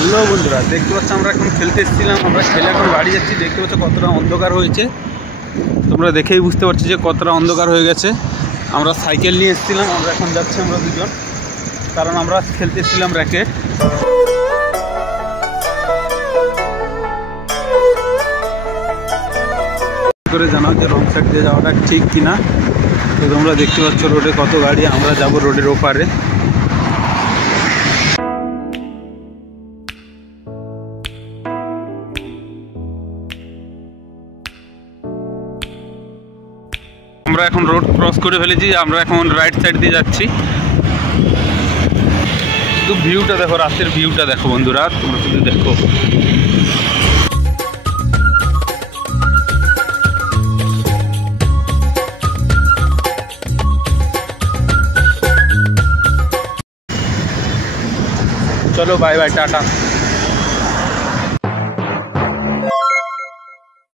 হ্যালো বন্ধুরা, দেখতে পাচ্ছ আমরা এখন খেলতে এসেছিলাম। আমরা খেলে এখন বাড়ি যাচ্ছি। দেখতে পাচ্ছ কতটা অন্ধকার হয়েছে, তোমরা দেখেই বুঝতে পারছো যে কতটা অন্ধকার হয়ে গেছে। আমরা সাইকেল নিয়ে এসেছিলাম, আমরা এখন যাচ্ছি আমরা দুজন, কারণ আমরা খেলতে এসেছিলাম র্যাকেট। করে জানাও যে রং সাইড দিয়ে যাওয়াটা ঠিক কিনা। তো তোমরা দেখতে পাচ্ছ রোডে কত গাড়ি, আমরা যাব রোডের ওপারে। আমরা এখন রোড ক্রস করে ফেলেছি, আমরা এখন রাইট সাইড দিয়ে যাচ্ছি। শুধু ভিউটা দেখো, রাতের ভিউটা দেখো বন্ধুরা, তোমরা শুধু দেখো। চলো বাই বাই, টাটা।